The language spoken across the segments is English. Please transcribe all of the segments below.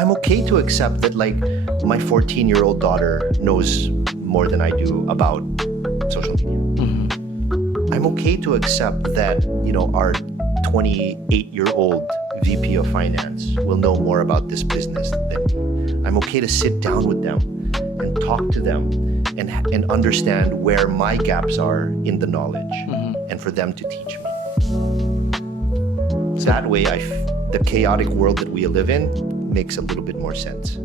I'm okay to accept that like my 14-year-old daughter knows more than I do about social media. I'm okay to accept that, our 28-year-old VP of finance will know more about this business than me. I'm okay to sit down with them and talk to them and understand where my gaps are in the knowledge and for them to teach me. So that way, the chaotic world that we live in makes a little bit more sense.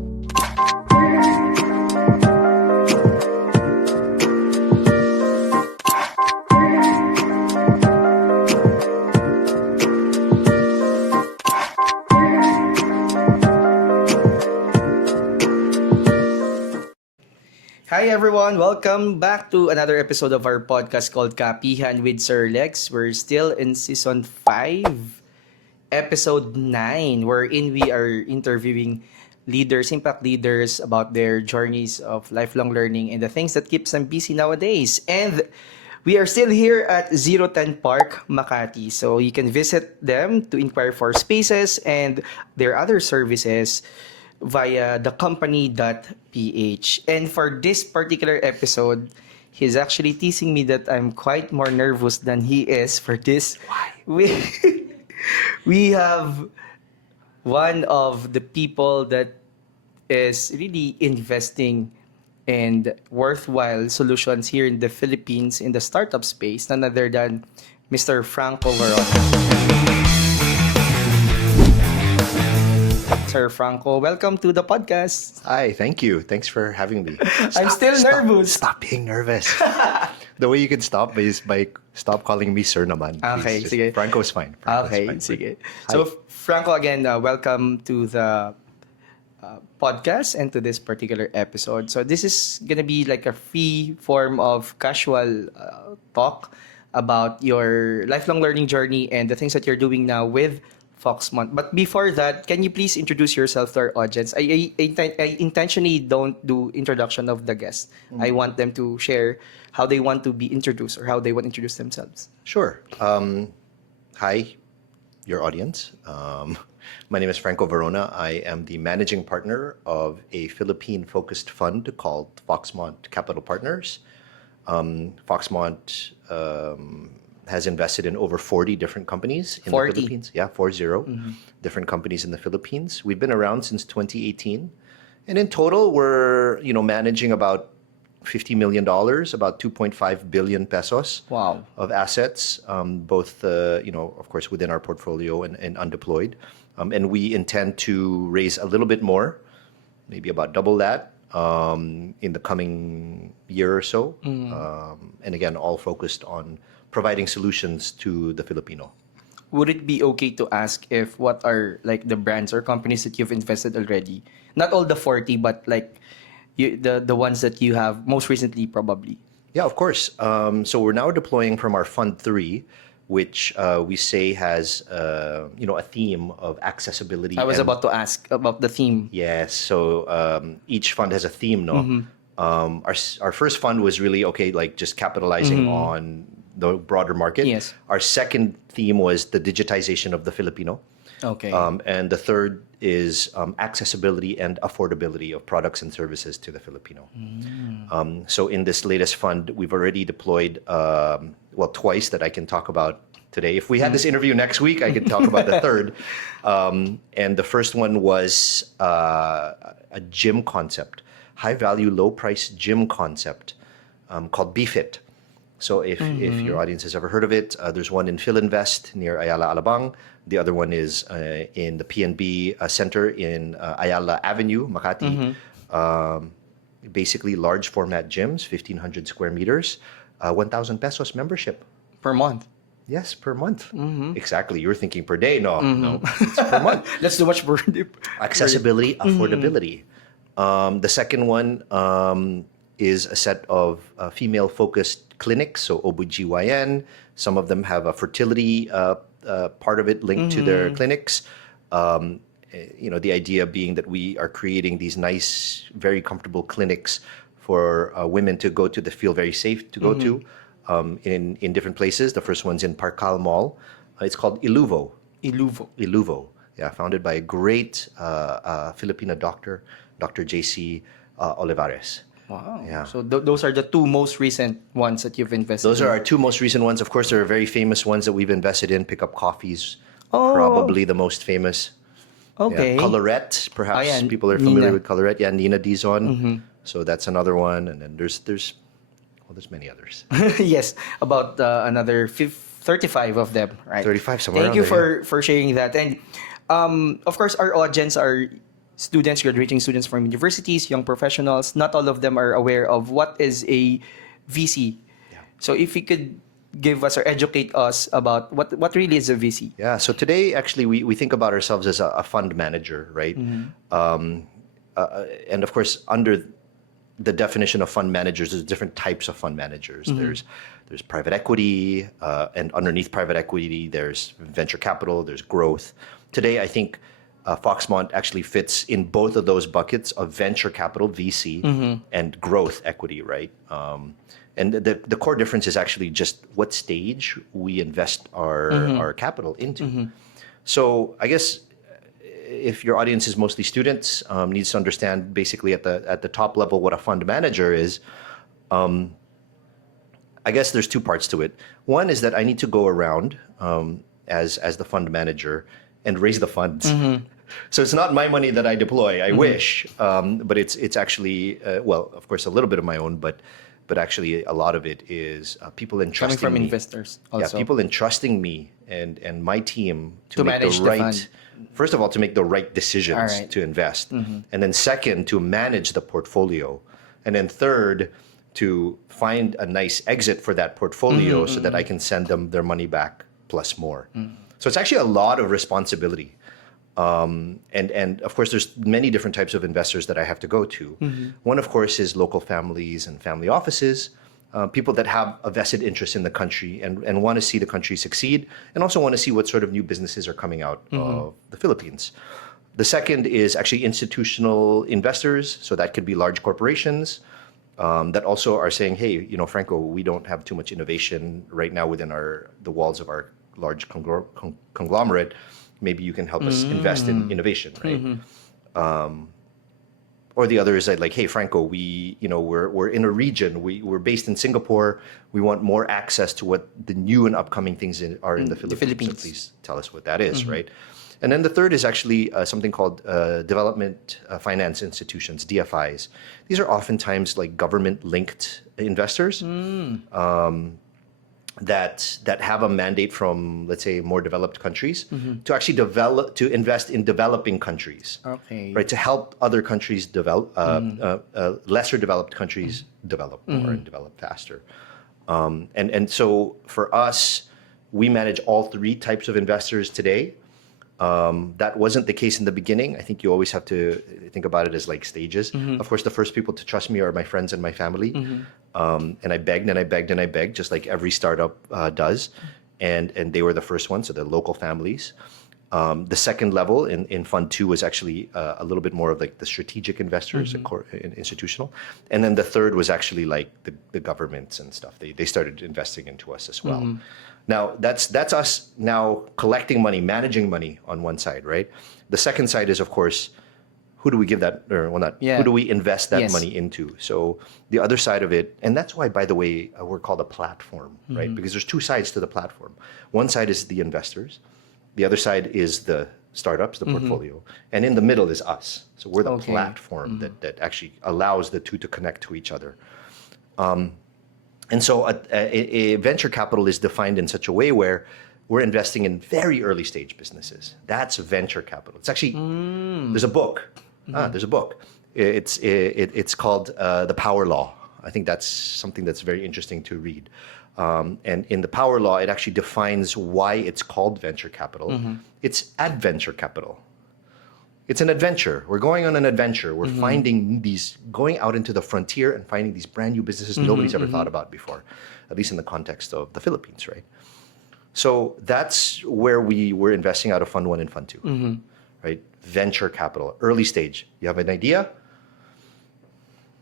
Hi everyone, welcome back to another episode of our podcast called Kapihan with Sir Lex. We're still in season 5, episode 9, wherein we are interviewing leaders, impact leaders about their journeys of lifelong learning and the things that keeps them busy nowadays. And we are still here at 010 Park, Makati. So you can visit them to inquire for spaces and their other services via thecompany.ph. And for this particular episode, he's actually teasing me that I'm quite more nervous than he is for this. Why? We have one of the people that is really investing in worthwhile solutions here in the Philippines in the startup space, none other than Mr. Franco Varona. Sir Franco, welcome to the podcast. Hi, thank you. Thanks for having me. I'm still nervous. Stop being nervous. The way you can stop is by stop calling me sir naman. Okay, Please. sige. Franco's fine. Okay, fine. sige. Hi. So, Franco, again, welcome to the podcast and to this particular episode. So, this is gonna be like a free form of casual talk about your lifelong learning journey and the things that you're doing now with Foxmont. But before that, can you please introduce yourself to our audience? I intentionally don't do introduction of the guests. I want them to share how they want to be introduced or how they want to introduce themselves. Sure. Hi, your audience. My name is Franco Varona. I am the managing partner of a Philippine-focused fund called Foxmont Capital Partners. Foxmont has invested in over 40 different companies in 40. the Philippines. Yeah, 40 different companies in the Philippines. We've been around since 2018. And in total, we're managing about $50 million, about 2.5 billion pesos Wow. of assets, both, of course, within our portfolio and undeployed. And we intend to raise a little bit more, maybe about double that in the coming year or so. And again, all focused on providing solutions to the Filipino. Would it be okay to ask if what are like the brands or companies that you've invested already? Not all the 40, but like the ones that you have most recently probably. Yeah, of course. So we're now deploying from our Fund 3, which we say has a theme of accessibility. I was about to ask about the theme. Yes. So each fund has a theme, no? Our first fund was really like just capitalizing on the broader market. Yes. Our second theme was the digitization of the Filipino. Okay. And the third is accessibility and affordability of products and services to the Filipino. So in this latest fund, we've already deployed, twice that I can talk about today. If we had this interview next week, I could talk about the third. And the first one was a gym concept, high-value, low-price gym concept called BFit. So if your audience has ever heard of it, there's one in Philinvest near Ayala Alabang. The other one is in the PNB Center in Ayala Avenue, Makati. Basically, large format gyms, 1,500 square meters, 1,000 pesos membership. Per month. Yes, per month. Exactly. You were thinking per day. No, it's per month. That's too much per Accessibility, affordability. The second one is a set of female-focused clinics, so OBGYN. Some of them have a fertility part of it linked to their clinics. The idea being that we are creating these nice, very comfortable clinics for women to go to that feel very safe to go to in different places. The first one's in Parkal Mall. It's called Iluvo. Iluvo. Iluvo. Yeah, founded by a great Filipino doctor, Dr. JC Olivares. Wow. Yeah. So those are the two most recent ones that you've invested Those in. are our two most recent ones. Of course, there are very famous ones that we've invested in. Pickup Coffee's Oh. probably the most famous. Okay. Yeah. Colorette, perhaps yeah, people are familiar Nina. with Colorette. Yeah, Nina Dizon. So that's another one. And then there's many others. Yes, about another 35 of them, right? 35, somewhere Thank you around there, for sharing that. And of course, our audience are students, graduating students from universities, young professionals. Not all of them are aware of what is a VC. Yeah. So if you could give us or educate us about what really is a VC. Yeah. So today, actually, we think about ourselves as a fund manager, right? And of course, under the definition of fund managers, there's different types of fund managers. There's private equity, and underneath private equity, there's venture capital, there's growth. Today, I think Foxmont actually fits in both of those buckets of venture capital, VC, and growth equity, right? And the core difference is actually just what stage we invest our capital into. So I guess if your audience is mostly students, needs to understand basically at the top level what a fund manager is. I guess there's two parts to it. One is that I need to go around as the fund manager and raise the funds. So it's not my money that I deploy. I wish, but it's actually well, of course, a little bit of my own, but actually a lot of it is people entrusting Coming from me. investors also. Yeah, people entrusting me and my team To make manage the the right. fund. First of all, to make the right decisions All right. to invest, and then second, to manage the portfolio, and then third, to find a nice exit for that portfolio so that I can send them their money back plus more. So it's actually a lot of responsibility. And of course, there's many different types of investors that I have to go to. One, of course, is local families and family offices, people that have a vested interest in the country and want to see the country succeed, and also want to see what sort of new businesses are coming out of the Philippines. The second is actually institutional investors, so that could be large corporations that also are saying, hey, Franco, we don't have too much innovation right now within the walls of our large conglomerate. Maybe you can help us invest in innovation, right? Or the other is like, hey, Franco, we're in a region. We're based in Singapore. We want more access to what the new and upcoming things are in the Philippines. So please tell us what that is, right? And then the third is actually something called development finance institutions, DFIs. These are oftentimes like government-linked investors. That have a mandate from, let's say, more developed countries to actually invest in developing countries, Okay. right? To help other countries develop, lesser developed countries develop more and develop faster. And so for us, we manage all three types of investors today. That wasn't the case in the beginning. I think you always have to think about it as like stages. Of course, the first people to trust me are my friends and my family. And I begged and I begged and I begged, just like every startup does. And they were the first ones, so the local families. The second level in Fund 2 was actually a little bit more of like the strategic investors, institutional. And then the third was actually like the governments and stuff. They started investing into us as well. Now, that's us now collecting money, managing money on one side, right? The second side is, of course, who do we give that, or well, not, who do we invest that money into? So the other side of it, and that's why, by the way, we're called a platform, right? Because there's two sides to the platform. One side is the investors. The other side is the startups, the portfolio. And in the middle is us. So we're the platform that actually allows the two to connect to each other. And so a venture capital is defined in such a way where we're investing in very early stage businesses. That's venture capital. It's actually, there's a book. There's a book. It's called The Power Law. I think that's something that's very interesting to read. And in the Power Law, it actually defines why it's called venture capital. It's adventure capital. It's an adventure. We're going on an adventure. We're finding going out into the frontier and finding these brand new businesses nobody's ever thought about before, at least in the context of the Philippines, right? So that's where we were investing out of Fund 1 and Fund 2, right? Venture capital, early stage. You have an idea,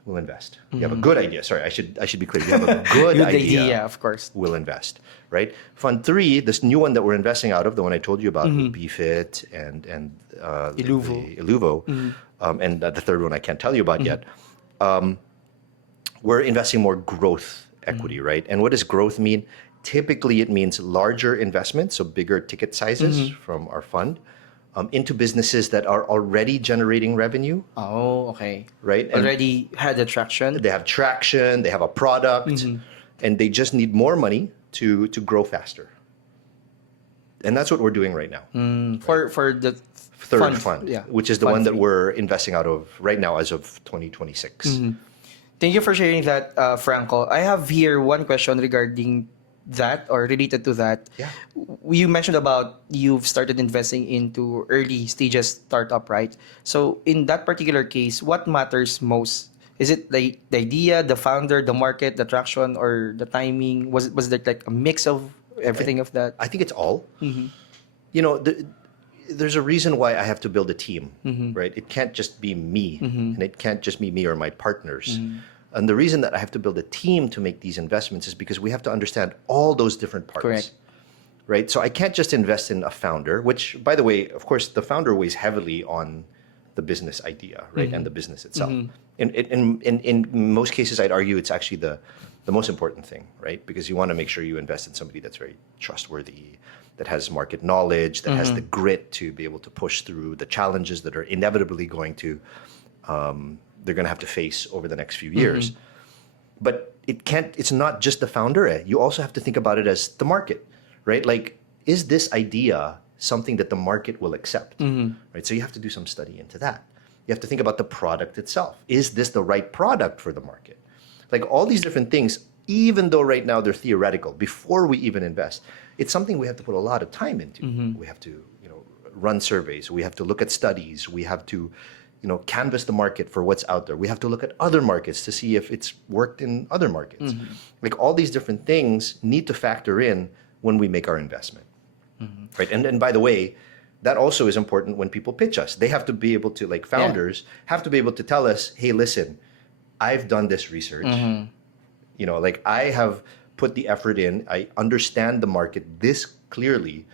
we'll invest. You have a good idea. Sorry, I should be clear. You have a good Good idea. idea, of course. We'll invest, right? Fund 3, this new one that we're investing out of, the one I told you about, with BFIT and Iluvo. the Iluvo, and the third one I can't tell you about yet. We're investing more growth equity, right? And what does growth mean? Typically, it means larger investments, so bigger ticket sizes from our fund, into businesses that are already generating revenue. Oh, okay. Right? And Already had the traction. they have traction, they have a product, and they just need more money to grow faster. And that's what we're doing right now. For the Third fund, yeah, which is the fund one that three. we're investing out of right now as of 2026. Thank you for sharing that, Franco. I have here one question regarding that or related to that. Yeah. You mentioned about you've started investing into early stages startup, right? So in that particular case, what matters most? Is it the idea, the founder, the market, the traction, or the timing? Was there like a mix of everything of that? I think it's all. You know, there's a reason why I have to build a team, right? It can't just be me, and it can't just be me or my partners. And the reason that I have to build a team to make these investments is because we have to understand all those different parts. Correct. Right? So I can't just invest in a founder, which, by the way, of course, the founder weighs heavily on the business idea, right? And the business itself. In most cases, I'd argue it's actually the most important thing, right? Because you want to make sure you invest in somebody that's very trustworthy, that has market knowledge, that has the grit to be able to push through the challenges that are inevitably going to they're going to have to face over the next few years. But it's not just the founder. You also have to think about it as the market, right? Like, is this idea something that the market will accept, right? So you have to do some study into that. You have to think about the product itself. Is this the right product for the market? Like, all these different things, even though right now they're theoretical, before we even invest, it's something we have to put a lot of time into. We have to, run surveys. We have to look at studies. We have to, canvas the market for what's out there. We have to look at other markets to see if it's worked in other markets. Like, all these different things need to factor in when we make our investment, right? And by the way, that also is important when people pitch us. They have to be able to, like, founders have to be able to tell us, hey, listen, I've done this research. Like, I have put the effort in. I understand the market this clearly.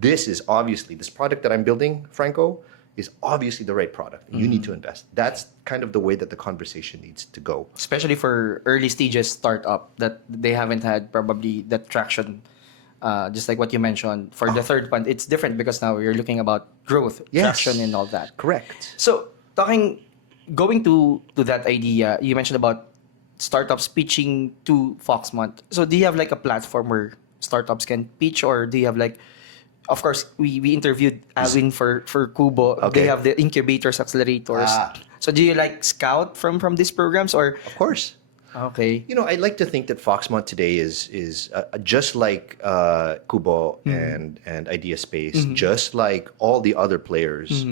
This is obviously, this product that I'm building, Franco, is obviously the right product. You need to invest. That's kind of the way that the conversation needs to go. Especially for early stages startup that they haven't had probably that traction. Just like what you mentioned for the third fund, it's different because now you're looking about growth, traction, and all that. Correct. So going to that idea, you mentioned about startups pitching to Foxmont. So do you have like a platform where startups can pitch, or do you have like, of course, we interviewed Alvin for Kubo. Okay. They have the incubators, accelerators. So do you like scout from these programs, or? Of course. Okay. I'd like to think that Foxmont today is just like Kubo and Idea Space, just like all the other players.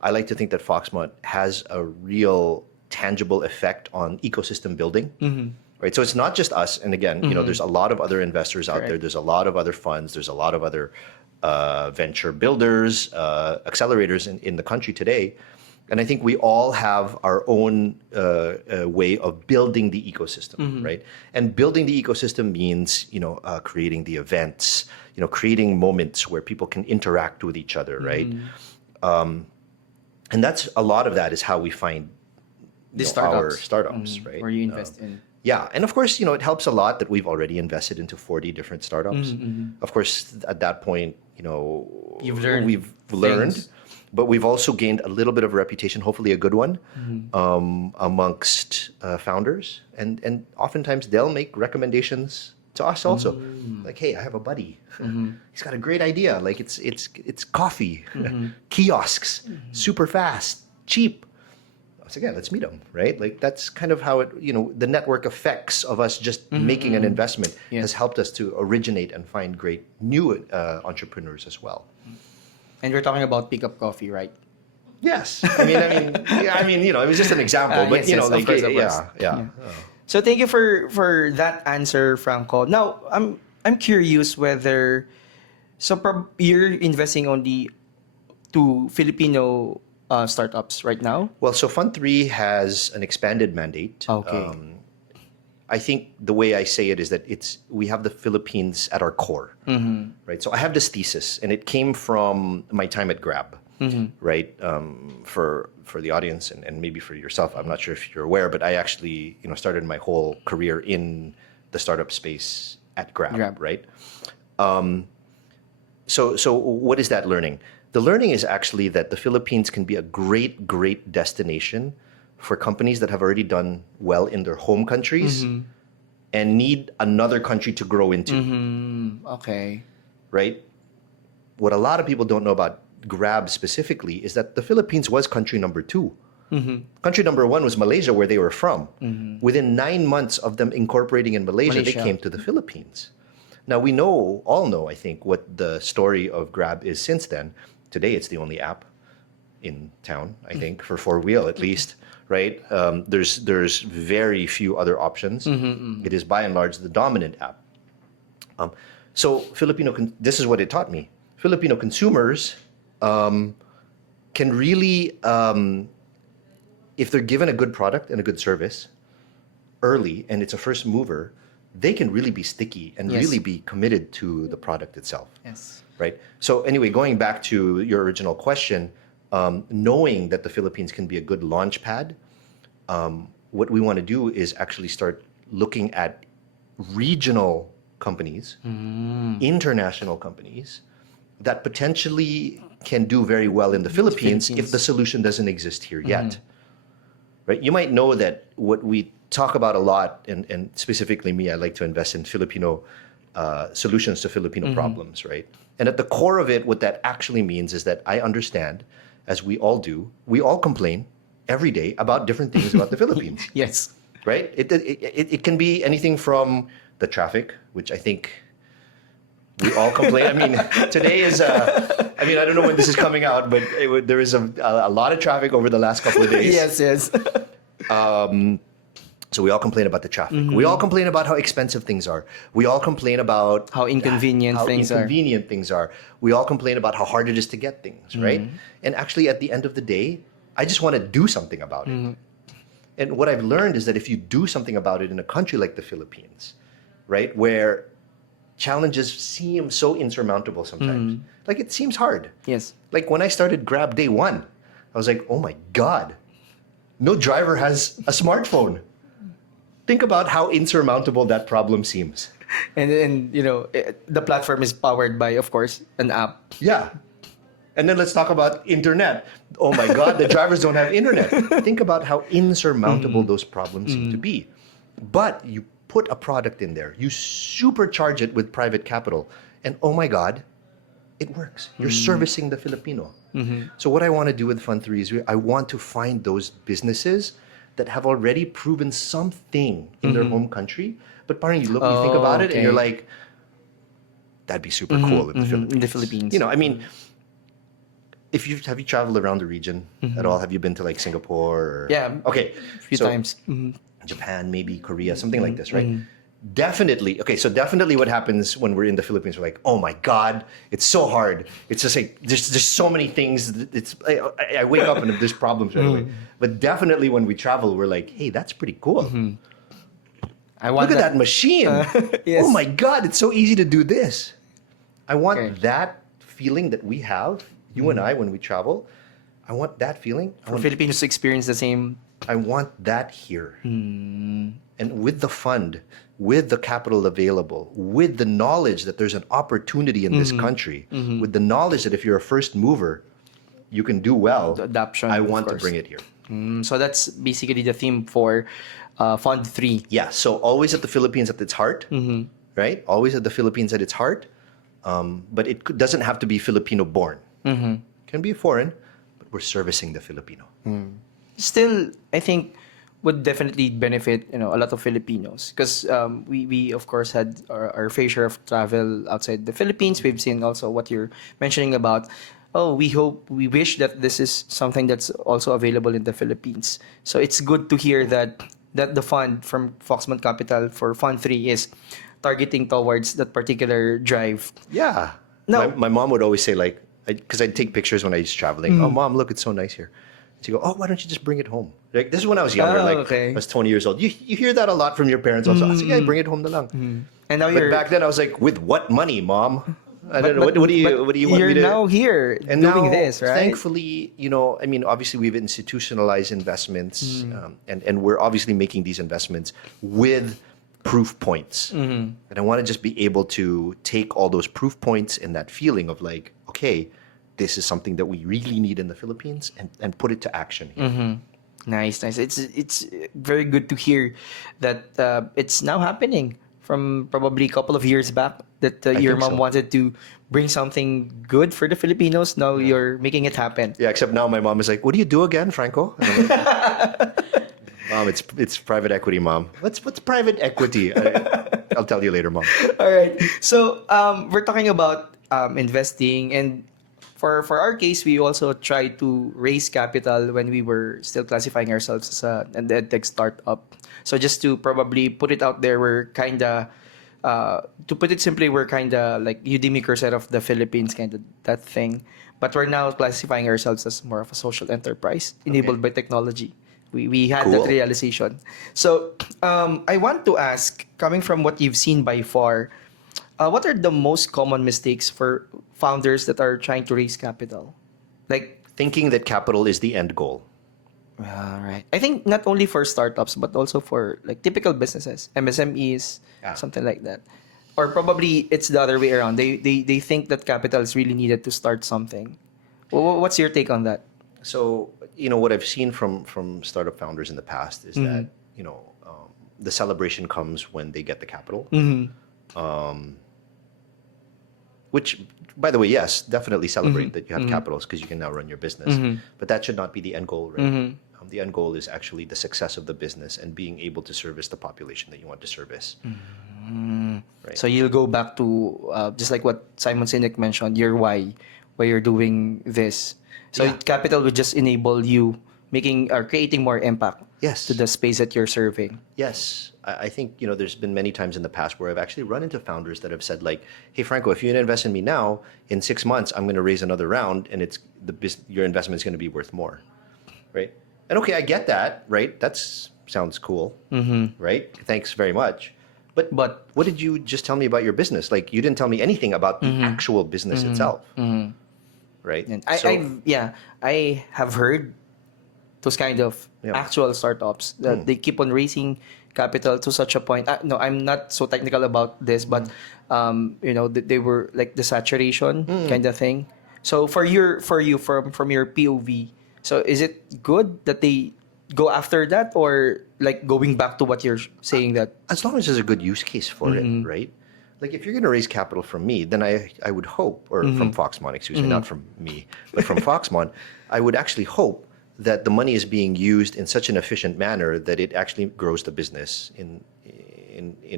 I like to think that Foxmont has a real tangible effect on ecosystem building. Right? So it's not just us. And again, there's a lot of other investors out there. There's a lot of other funds. There's a lot of other venture builders, accelerators in the country today. And I think we all have our own way of building the ecosystem, right? And building the ecosystem means, creating the events, creating moments where people can interact with each other, right? And that's a lot of that is how we find our startups, right? Where you invest in. Yeah, and of course, it helps a lot that we've already invested into 40 different startups. Of course, at that point, we've learned, things. but we've also gained a little bit of a reputation, hopefully a good one, amongst founders, and oftentimes they'll make recommendations to us also, like, hey, I have a buddy, he's got a great idea, like it's coffee, kiosks, super fast, cheap. So again, let's meet them, right? Like, that's kind of how it, the network effects of us just making an investment has helped us to originate and find great new entrepreneurs as well. And we're talking about Pickup Coffee, right? Yes, I mean, it was just an example, but yes, of course. yeah. So thank you for that answer, Franco. Now I'm curious whether you're investing only to Filipino startups right now? Well, so Fund 3 has an expanded mandate. Okay. I think the way I say it is that we have the Philippines at our core, right? So I have this thesis, and it came from my time at Grab, right? For the audience and maybe for yourself, I'm not sure if you're aware, but I actually started my whole career in the startup space at Grab. Right? So what is that learning? The learning is actually that the Philippines can be a great, great destination for companies that have already done well in their home countries and need another country to grow into. Okay. Right? What a lot of people don't know about Grab specifically is that the Philippines was country number 2. Country number 1 was Malaysia, where they were from. Within 9 months of them incorporating in Malaysia, they came to the Philippines. Now, we all know, I think, what the story of Grab is since then. Today, it's the only app in town, I think, for four-wheel at least, right? There's very few other options. It is, by and large, the dominant app. So this is what it taught me. Filipino consumers can really, if they're given a good product and a good service early, and it's a first mover, they can really be sticky and really be committed to the product itself. Yes. Right? So anyway, going back to your original question, knowing that the Philippines can be a good launch pad, what we want to do is actually start looking at regional companies, international companies, that potentially can do very well in the Philippines if the solution doesn't exist here yet. Right? You might know that what we talk about a lot, and specifically me, I like to invest in Filipino solutions to Filipino problems, right? And at the core of it, what that actually means is that I understand, as we all do, we all complain every day about different things about the Philippines. Yes. Right? It can be anything from the traffic, which I think we all complain. I mean, today is, I don't know when this is coming out, but there is a lot of traffic over the last couple of days. Yes. So we all complain about the traffic. We all complain about how expensive things are. We all complain about how inconvenient things are. We all complain about how hard it is to get things, right? And actually, at the end of the day, I just want to do something about it. And what I've learned is that if you do something about it in a country like the Philippines, right, where challenges seem so insurmountable sometimes, like it seems hard. Yes. Like when I started Grab day 1, I was like, oh my God, no driver has a smartphone. Think about how insurmountable that problem seems. And the platform is powered by, of course, an app. Yeah. And then let's talk about internet. Oh my God, the drivers don't have internet. Think about how insurmountable those problems seem to be. But you put a product in there, you supercharge it with private capital, and oh my God, it works. You're servicing the Filipino. So what I want to do with Fund 3 is I want to find those businesses that have already proven something in their home country, but you think about it and you're like, that'd be super cool in the Philippines. In the Philippines. Have you traveled around the region at all? Have you been to like Singapore? Or, yeah. Okay. A few times. Japan, maybe Korea, something like this, right? Definitely. Okay, so definitely what happens when we're in the Philippines, we're like, oh my God, it's so hard. It's just like, there's so many things. I wake up and there's problems right away. But definitely when we travel, we're like, hey, that's pretty cool. Look at that machine. Yes. Oh my God, it's so easy to do this. I want that feeling that we have, you and I, when we travel. I want that feeling. For Filipinos to experience the same. I want that here. And with the fund, with the capital available, with the knowledge that there's an opportunity in this country, with the knowledge that if you're a first mover, you can do well. The adoption, I want to bring it here. So that's basically the theme for Fund 3. Yeah, so always at the Philippines at its heart, right? Always at the Philippines at its heart. But it doesn't have to be Filipino born. Can be foreign, but we're servicing the Filipino. Still, I think would definitely benefit a lot of Filipinos because we of course had our fair share of travel outside the Philippines. We've seen also what you're mentioning about. We wish that this is something that's also available in the Philippines. So it's good to hear that the fund from Foxmont Capital for Fund 3 is targeting towards that particular drive. Yeah. No. My mom would always say, like, because I'd take pictures when I was traveling. Oh, mom, look, it's so nice here. So you go, oh, why don't you just bring it home? Like, this is when I was younger, I was 20 years old. You hear that a lot from your parents also. I say, yeah, bring it home na lang. And now But back then I was like, with what money, mom? I don't know. What do you want me to? You're now here And doing now, this, right? thankfully, I mean, obviously we've institutionalized investments, and we're obviously making these investments with proof points. And I want to just be able to take all those proof points and that feeling of like, okay, this is something that we really need in the Philippines, and put it to action here. Nice. It's very good to hear that it's now happening from probably a couple of years back that your think mom so. wanted to bring something good for the Filipinos. Now you're making it happen. Yeah, except now my mom is like, what do you do again, Franco? And I'm like, Mom, it's private equity, Mom. What's private equity? I'll tell you later, Mom. All right. So we're talking about investing, and for our case, we also tried to raise capital when we were still classifying ourselves as an edtech startup. So just to probably put it out there, we're kinda to put it simply, we're kinda like Udemy Coursera of the Philippines, kind of that thing. But we're now classifying ourselves as more of a social enterprise enabled by technology. We had Cool. that realization. So I want to ask, coming from what you've seen by far, what are the most common mistakes for founders that are trying to raise capital? Like, Thinking that capital is the end goal. right. I think not only for startups, but also for like typical businesses, MSMEs, Yeah. something like that. Or probably it's the other way around. They think that capital is really needed to start something. What's your take on that? So, what I've seen from startup founders in the past is that, the celebration comes when they get the capital. Which, by the way, yes, definitely celebrate that you have capitals because you can now run your business. But that should not be the end goal, right? The end goal is actually the success of the business and being able to service the population that you want to service. Right. So you'll go back to just like what Simon Sinek mentioned, your why you're doing this. So Yeah. capital would just enable you making or creating more impact Yes. to the space that you're serving. Yes, I think there's been many times in the past where I've actually run into founders that have said like, "Hey Franco, if you invest in me now, in 6 months I'm going to raise another round, and your investment is going to be worth more," right? And okay, I get that, right? Sounds cool, right? Thanks very much, but what did you just tell me about your business? Like, you didn't tell me anything about the actual business itself, right? And So- I have heard those kind of Yeah. actual startups that they keep on raising capital to such a point. No, I'm not so technical about this, but they were like the saturation kind of thing. So for you from your POV, so is it good that they go after that, or like going back to what you're saying that as long as there's a good use case for it, right? Like, if you're going to raise capital from me, then I would hope, or from Foxmont, excuse me, not from me, but from Foxmont, I would actually hope that the money is being used in such an efficient manner that it actually grows the business in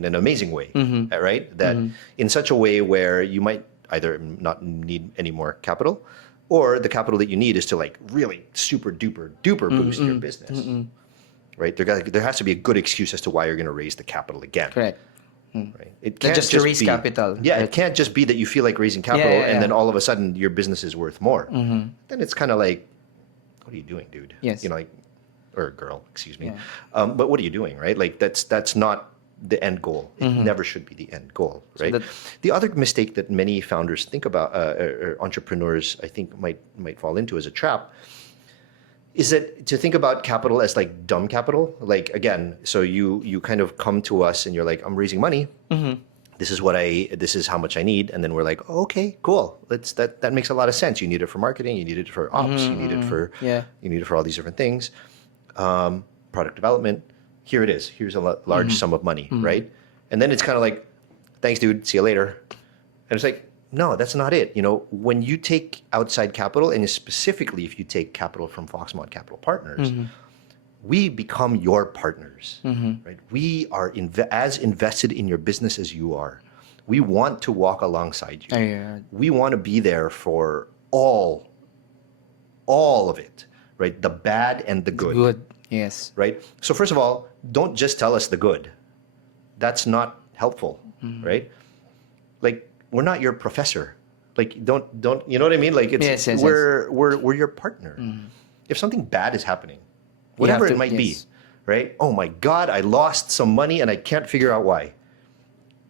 an amazing way, right? That in such a way where you might either not need any more capital, or the capital that you need is to like really super duper boost your business, right? There has to be a good excuse as to why you're going to raise the capital again. correct? Right. It Not can't just to raise be, capital, Yeah, right? it can't just be that you feel like raising capital yeah. and then all of a sudden your business is worth more. Then it's kind of like, what are you doing, dude? Yes. Or girl, excuse me. Yeah. But what are you doing, right? Like, that's not the end goal. It never should be the end goal, right? The other mistake that many founders think about, or entrepreneurs, I think might fall into as a trap, is that to think about capital as like dumb capital. Like, again, so you kind of come to us and you're like, I'm raising money. This is how much I need, and then we're like, oh, okay, cool. That makes a lot of sense. You need it for marketing, you need it for ops, you need it for you need it for all these different things. Product development. Here it is. Here's a large sum of money, right? And then it's kind of like, thanks, dude. See you later. And it's like, no, that's not it. When you take outside capital, and specifically if you take capital from Foxmont Capital Partners, we become your partners, right? We are as invested in your business as you are. We want to walk alongside you. We want to be there for all of it, right? The bad and the good. Good, yes. Right? So first of all, don't just tell us the good. That's not helpful, right? Like, we're not your professor. Like don't you know what I mean? Like it's Yes, yes, we're your partner. If something bad is happening, You have whatever it to- might be, yes. right? Oh my God, I lost some money and I can't figure out why.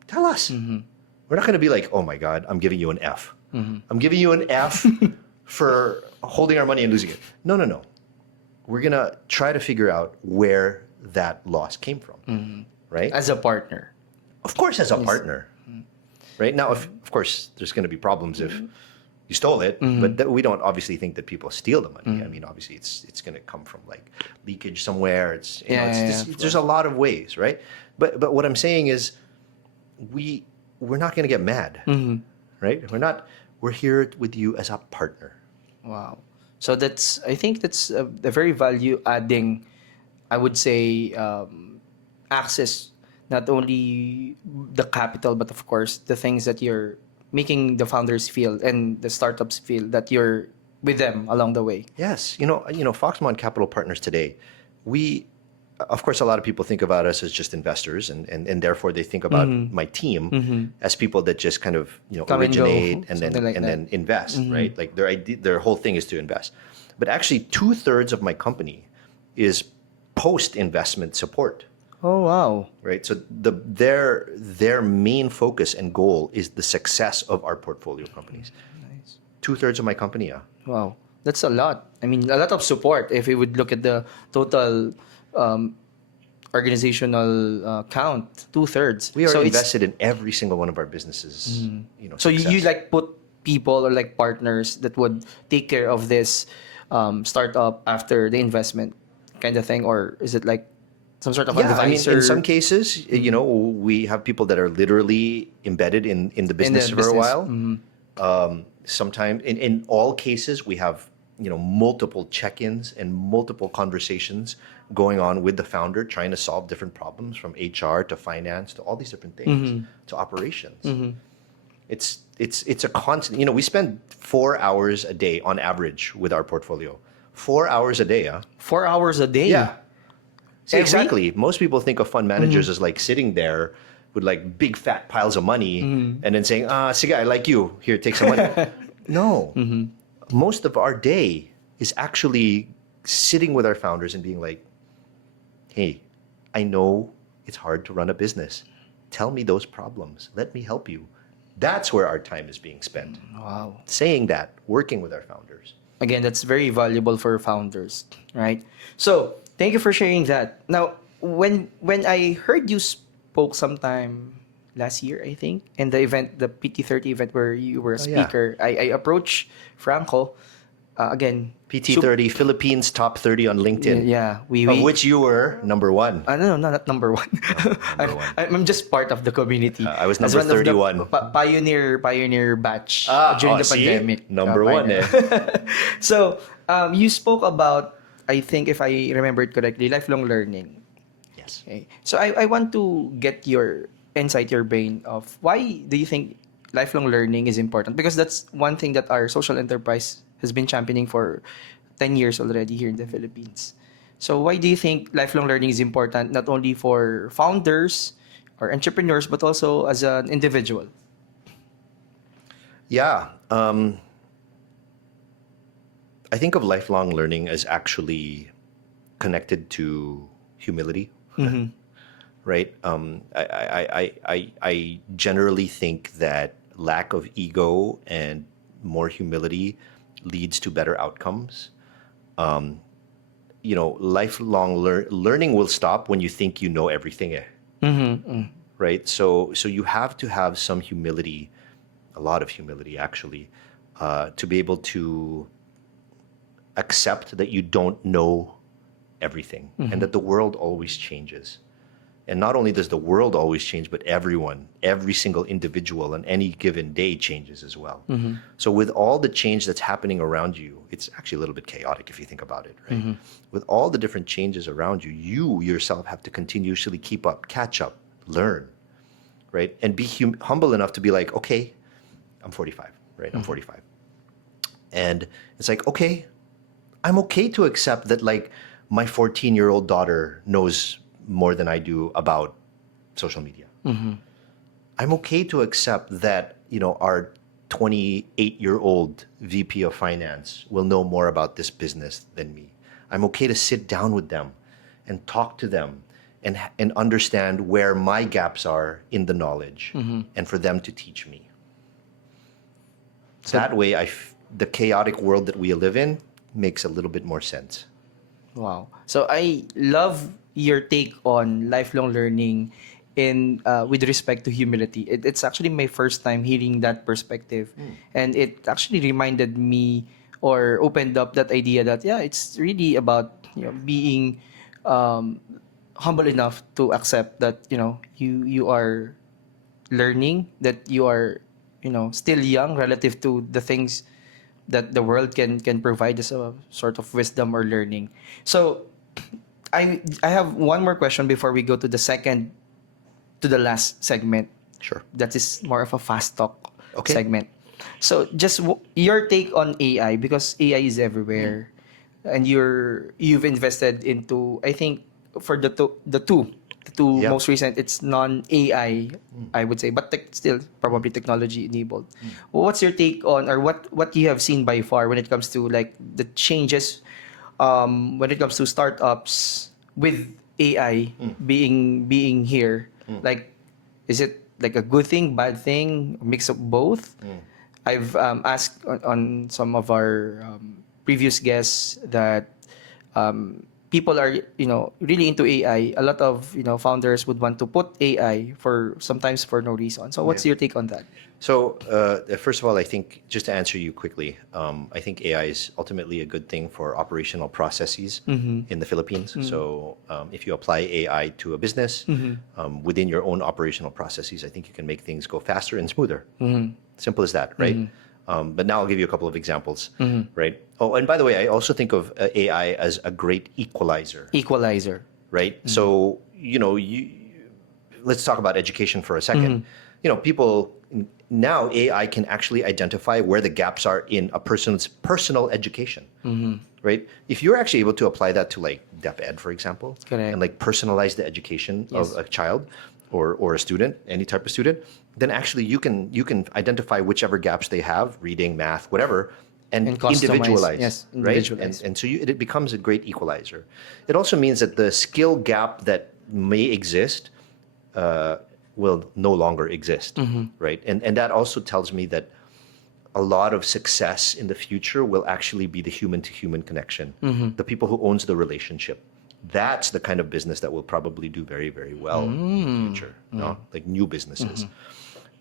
Tell us. We're not going to be like, oh my God, I'm giving you an F. I'm giving you an F for holding our money and losing it. No, no, no. We're going to try to figure out where that loss came from, right? As a partner. Of course, as a partner, right? Now, of course, there's going to be problems if you stole it, but we don't obviously think that people steal the money. I mean, obviously, it's going to come from like leakage somewhere. It's you know, there's a lot of ways, right? But what I'm saying is, we're not going to get mad, right? We're here with you as a partner. Wow. So I think that's a very value adding, I would say, access, not only the capital, but of course the things that you're making the founders feel and the startups feel that you're with them along the way. Yes, Foxmont Capital Partners today, of course, a lot of people think about us as just investors, and therefore they think about my team as people that just kind of Come and go, originate and something like that. then invest, right? Like their whole thing is to invest. But actually, 2/3 of my company is post-investment support, Oh, wow. right? So their main focus and goal is the success of our portfolio companies. Nice. 2/3 of my company, yeah. Wow. That's a lot. I mean, a lot of support if we would look at the total organizational count, 2/3. We are So invested in every single one of our businesses. So you success. like put people or like partners that would take care of this startup after the investment kind of thing, or is it like some sort of Yeah, I mean, advisor? in some cases, we have people that are literally embedded in the business for a while. Sometimes, in all cases, we have multiple check-ins and multiple conversations going on with the founder, trying to solve different problems from HR to finance to all these different things to operations. It's a constant. We spend 4 hours a day on average with our portfolio. 4 hours a day, 4 hours a day. yeah. See, Every- exactly. Most people think of fund managers as like sitting there with like big fat piles of money and then saying, sige, I like you. Here, take some money. No. Most of our day is actually sitting with our founders and being like, hey, I know it's hard to run a business. Tell me those problems. Let me help you. That's where our time is being spent. Wow. Saying that, working with our founders. Again, that's very valuable for founders, right? So thank you for sharing that. Now, when I heard you spoke sometime last year, I think, in the event, the PT30 event where you were a Oh, yeah. speaker, I approached Franco. Again, PT30, Philippines top 30 on LinkedIn. Yeah, we Of which you were number one. no, not number one. number one. I'm just part of the community. I was As number one of the 31. Pioneer batch during the see? pandemic. Number one, pioneer. So, you spoke about, I think if I remember it correctly, lifelong learning. Yes. Okay. So I want to get your insight, your brain of why do you think lifelong learning is important? Because that's one thing that our social enterprise has been championing for 10 years already here in the Philippines. So why do you think lifelong learning is important, not only for founders or entrepreneurs, but also as an individual? Yeah. I think of lifelong learning as actually connected to humility, right? I generally think that lack of ego and more humility leads to better outcomes. Lifelong learning will stop when you think you know everything, right? So you have to have some humility, a lot of humility actually, to be able to accept that you don't know everything and that the world always changes. And not only does the world always change, but every single individual on any given day changes as well. So with all the change that's happening around you, it's actually a little bit chaotic if you think about it, right? With all the different changes around you, you yourself have to continuously keep up, catch up, learn, right? And be humble enough to be like, okay, I'm 45, right? I'm 45. And it's like, okay, I'm okay to accept that like my 14-year-old daughter knows more than I do about social media. I'm okay to accept that, our 28-year-old VP of finance will know more about this business than me. I'm okay to sit down with them and talk to them and understand where my gaps are in the knowledge and for them to teach me. So that way, the chaotic world that we live in makes a little bit more sense. Wow. So I love your take on lifelong learning in with respect to humility. It's actually my first time hearing that perspective. And it actually reminded me or opened up that idea that it's really about being humble enough to accept that you are learning, that you are still young relative to the things that the world can provide as a sort of wisdom or learning. So I have one more question before we go to the last segment. Sure. That is more of a fast talk Okay. segment. So just your take on AI, because AI is everywhere, and you've invested into, I think, for the two Yeah. most recent, it's non-AI, I would say, but still probably technology enabled. What's your take on, or what you have seen by far when it comes to like the changes when it comes to startups with AI being here? Like, is it like a good thing, bad thing, mix of both? I've asked on some of our previous guests that people are really into AI. A lot of founders would want to put AI for sometimes for no reason. So what's your take on that? So, first of all, I think just to answer you quickly, I think AI is ultimately a good thing for operational processes in the Philippines. So, if you apply AI to a business within your own operational processes, I think you can make things go faster and smoother. Simple as that, right? But now I'll give you a couple of examples, right? Oh, and by the way, I also think of AI as a great equalizer, right? So, let's talk about education for a second. People now AI can actually identify where the gaps are in a person's personal education, right? If you're actually able to apply that to like DepEd, for example, Correct. and like personalize the education of a child or a student, any type of student, then actually you can identify whichever gaps they have, reading, math, whatever, and customize, individualize, yes, right? individualize. And so it becomes a great equalizer. It also means that the skill gap that may exist will no longer exist, right? And that also tells me that a lot of success in the future will actually be the human-to-human connection, the people who owns the relationship. That's the kind of business that will probably do very, very well in the future, like new businesses.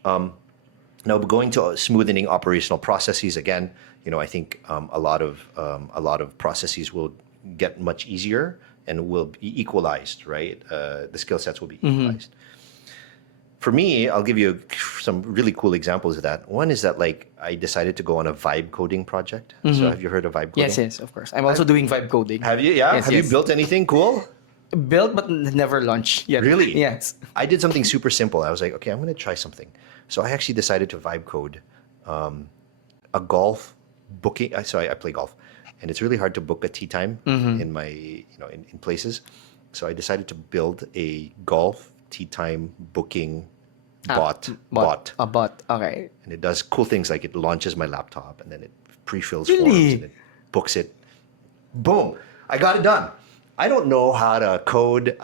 Now, going to smoothening operational processes again, I think a lot of processes will get much easier and will be equalized, right? The skill sets will be equalized. For me, I'll give you some really cool examples of that. One is that like I decided to go on a vibe coding project. So have you heard of vibe coding? Yes, of course. I'm also doing vibe coding. Have you? Yeah. Yes, have you built anything cool? Built but never launched yet. Really? Yes. I did something super simple. I was like, okay, I'm going to try something. So I actually decided to vibe code a golf booking. So I play golf, and it's really hard to book a tee time in my in places. So I decided to build a golf tee time booking bot. A bot. Okay. And it does cool things like it launches my laptop and then it pre-fills Really? forms and it books it. Boom! I got it done. I don't know how to code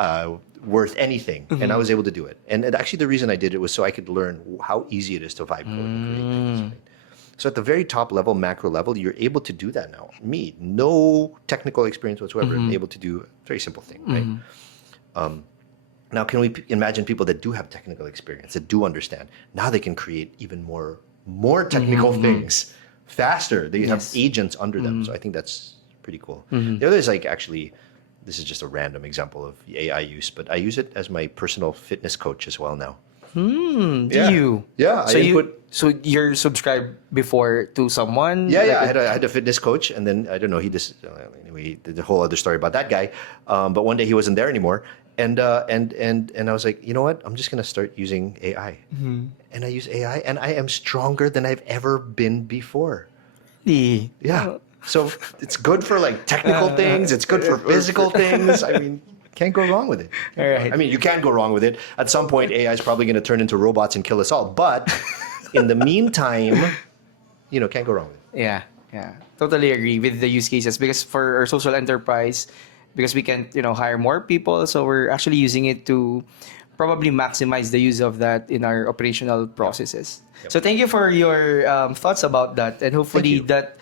worth anything, and I was able to do it. And actually, the reason I did it was so I could learn how easy it is to vibe code and create things. Right? So at the very top level, macro level, you're able to do that now. Me, no technical experience whatsoever, able to do a very simple thing, right? Now, can we imagine people that do have technical experience, that do understand? Now they can create even more technical things faster. They have agents under them. So I think that's pretty cool. The other is like actually, this is just a random example of the AI use, but I use it as my personal fitness coach as well now. Do Yeah. you? Yeah, So you're subscribed before to someone? Yeah, Like yeah. I had a fitness coach, and then I don't know. He just anyway. The whole other story about that guy. But one day he wasn't there anymore, and I was like, you know what? I'm just gonna start using AI, and I use AI, and I am stronger than I've ever been before. Really? Yeah. So it's good for like technical things. It's good for physical things. I mean, can't go wrong with it. All right. I mean, you can't go wrong with it. At some point, AI is probably going to turn into robots and kill us all. But in the meantime, can't go wrong with it. Yeah, yeah. Totally agree with the use cases because for our social enterprise, because we can, hire more people, so we're actually using it to probably maximize the use of that in our operational processes. Yep. So thank you for your thoughts about that, and hopefully you. that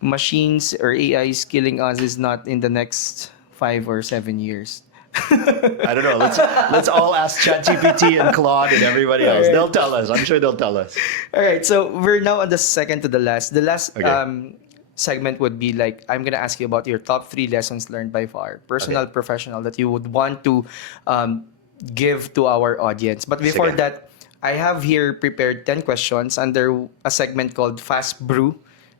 machines or AI is killing us is not in the next 5 or 7 years. I don't know. Let's all ask ChatGPT and Claude and everybody else. Alright. They'll tell us. I'm sure they'll tell us. All right, so we're now on the second to the last. The last Okay. segment would be like, I'm gonna ask you about your top 3 lessons learned by far, personal, Okay. professional, that you would want to give to our audience. But before Sige. that, I have here prepared 10 questions under a segment called Fast Brew,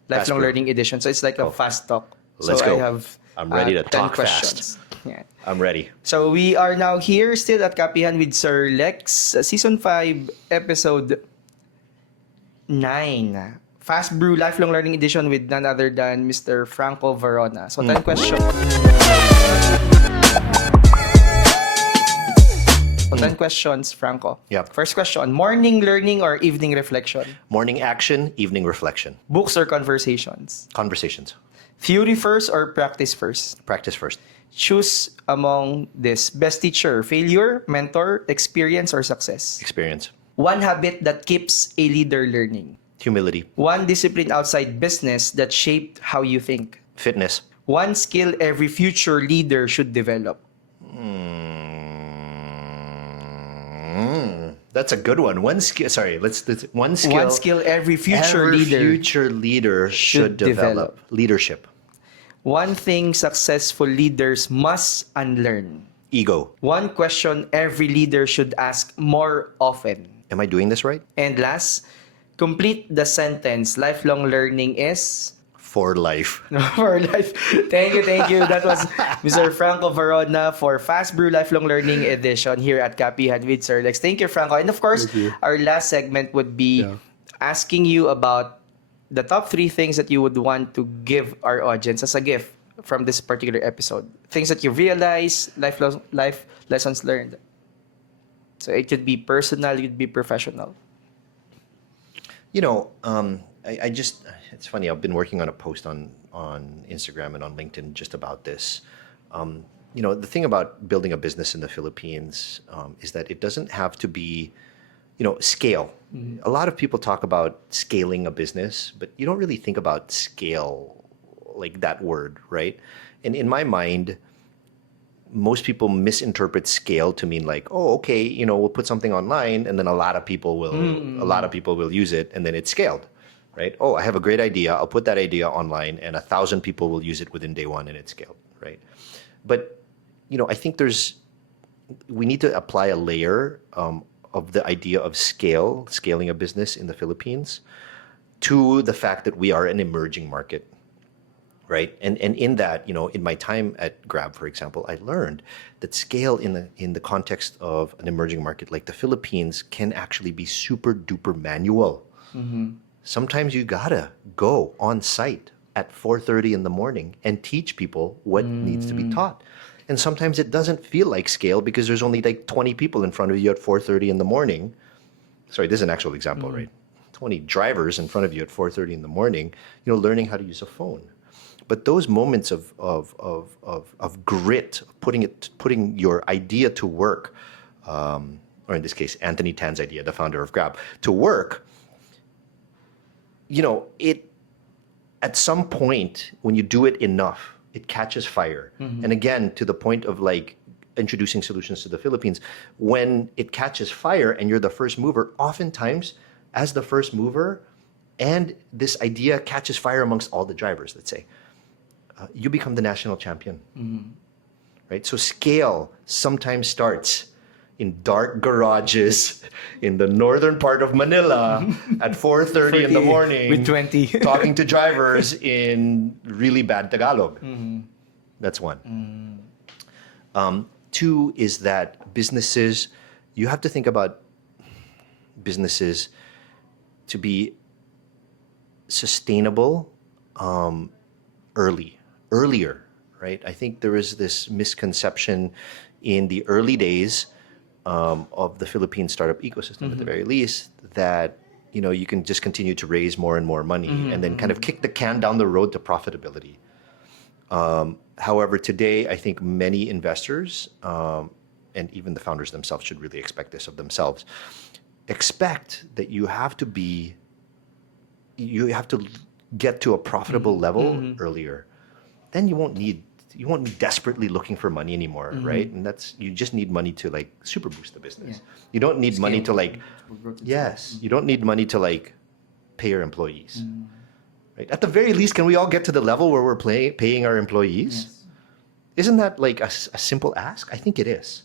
Lifelong Brew. Learning Edition. So it's like a Oh. fast talk. Let's so go. I have I'm ready to 10 talk questions. fast. Yeah. I'm ready. So we are now here still at Kapihan with Sir Lex, Season 5, Episode 9. Fast Brew Lifelong Learning Edition with none other than Mr. Franco Varona. So 10 questions. So 10 questions, Franco. Yep. First question, morning learning or evening reflection? Morning action, evening reflection. Books or conversations? Conversations. Theory first or practice first? Practice first. Choose among this. Best teacher, failure, mentor, experience, or success? Experience. One habit that keeps a leader learning. Humility. One discipline outside business that shaped how you think. Fitness. One skill every future leader should develop. That's a good one. One skill. Sorry, let's one skill. One skill every future leader should develop. Leadership. One thing successful leaders must unlearn. Ego. One question every leader should ask more often. Am I doing this right? And last, complete the sentence. Lifelong learning is For life. for life. Thank you. That was Mr. Franco Varona for Fast Brew Lifelong Learning Edition here at Kapihan with Sir Lex. Thank you, Franco. And of course, our last segment would be asking you about the top 3 things that you would want to give our audience as a gift from this particular episode. Things that you realize, life lessons learned. So it could be personal, it could be professional. I just, it's funny, I've been working on a post on Instagram and on LinkedIn just about this. The thing about building a business in the Philippines is that it doesn't have to be, scale. A lot of people talk about scaling a business, but you don't really think about scale like that word, right? And in my mind, most people misinterpret scale to mean like, oh, okay, we'll put something online and then a lot of people will use it and then it's scaled, right? Oh, I have a great idea. I'll put that idea online and 1,000 people will use it within day one and it's scaled, right? But, I think we need to apply a layer of the idea of scaling a business in the Philippines to the fact that we are an emerging market. Right, and in that, in my time at Grab, for example, I learned that scale in the context of an emerging market like the Philippines can actually be super duper manual. Sometimes you gotta go on site at 4:30 in the morning and teach people what needs to be taught, and sometimes it doesn't feel like scale because there's only like 20 people in front of you at 4:30 in the morning. Sorry, this is an actual example, right? 20 drivers in front of you at 4:30 in the morning, learning how to use a phone. But those moments of grit, putting your idea to work, or in this case, Anthony Tan's idea, the founder of Grab, to work, it at some point when you do it enough, it catches fire. And again, to the point of like introducing solutions to the Philippines, when it catches fire and you're the first mover, oftentimes as the first mover, and this idea catches fire amongst all the drivers, let's say, you become the national champion, right? So scale sometimes starts in dark garages in the northern part of Manila at 4:30 in the morning with 20 talking to drivers in really bad Tagalog. That's one. 2 is that businesses, you have to think about businesses to be sustainable earlier, right? I think there is this misconception in the early days of the Philippine startup ecosystem, at the very least, that you can just continue to raise more and more money and then kind of kick the can down the road to profitability. However, today, I think many investors, and even the founders themselves should really expect this of themselves, expect that you have to get to a profitable level earlier. Then you won't be desperately looking for money anymore, right? And you just need money to like super boost the business. Yeah. You don't need money to like, Yes. you don't need money to like pay your employees. Right? At the very least, can we all get to the level where we're paying our employees? Yes. Isn't that like a simple ask? I think it is.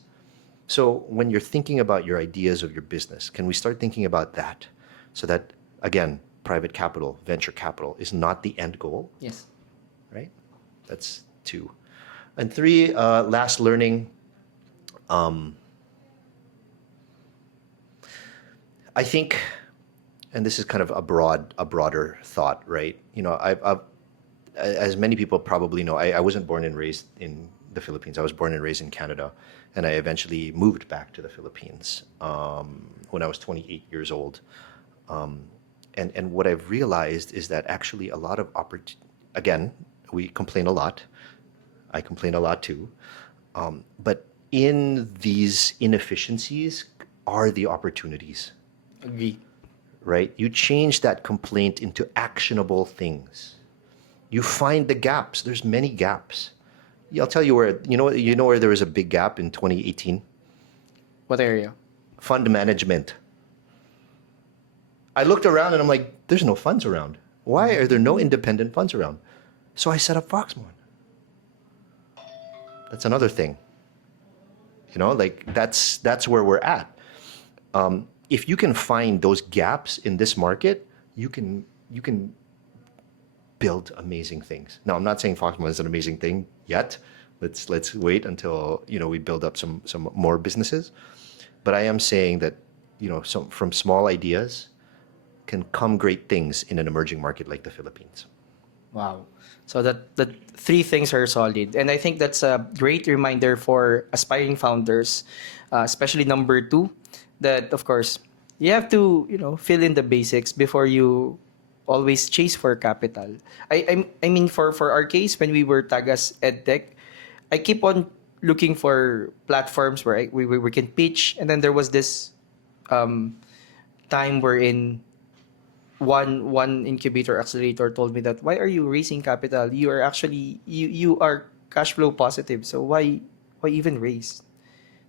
So when you're thinking about your ideas of your business, can we start thinking about that so that, again, private capital, venture capital is not the end goal, Yes. right? That's 2. And 3, last learning. I think, and this is kind of a broader thought, right? I've as many people probably know, I wasn't born and raised in the Philippines. I was born and raised in Canada, and I eventually moved back to the Philippines when I was 28 years old. And what I've realized is that actually a lot of again, we complain a lot. I complain a lot too. But in these inefficiencies are the opportunities. Agree. Right? You change that complaint into actionable things. You find the gaps. There's many gaps. I'll tell you where, where there was a big gap in 2018? What area? Fund management. I looked around and I'm like, there's no funds around. Why are there no independent funds around? So I set up Foxmont. That's another thing. Like that's where we're at. If you can find those gaps in this market, you can build amazing things. Now, I'm not saying Foxmont is an amazing thing yet. Let's wait until we build up some more businesses. But I am saying that from small ideas can come great things in an emerging market like the Philippines. Wow. So that 3 things are solid. And I think that's a great reminder for aspiring founders, especially number 2, that of course you have to, fill in the basics before you always chase for capital. I mean for our case, when we were tag as EdTech, I keep on looking for platforms where we can pitch, and then there was this time wherein one incubator accelerator told me that, why are you raising capital? You are actually you are cash flow positive, so why even raise?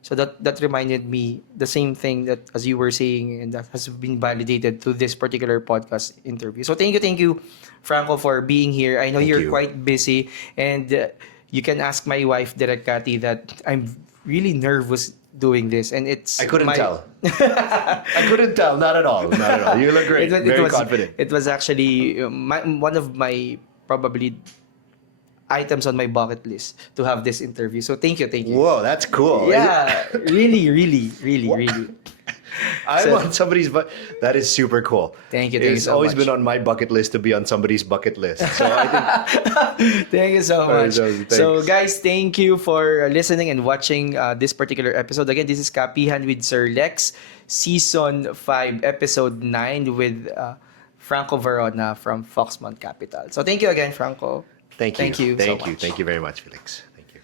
So that reminded me the same thing that as you were saying, and that has been validated through this particular podcast interview. So thank you, Franco, for being here. I know Thank you're you. quite busy, and you can ask my wife, Direk Cathy, that I'm really nervous doing this, and it's I couldn't tell. I couldn't tell. Not at all. Not at all. You look great. Very confident. It was actually one of my probably items on my bucket list to have this interview. So thank you. Whoa, that's cool. Yeah, really. I'm on somebody's that is super cool. Thank you It's so always much. been on my bucket list to be on somebody's bucket list. So I think Thank you so much. Thanks. So guys, thank you for listening and watching this particular episode. Again, this is Kapihan with Sir Lex, Season 5, Episode 9 with Franco Varona from Foxmont Capital. So thank you again, Franco. Thank you. Thank you so Thank you. much. Thank you very much, Felix. Thank you.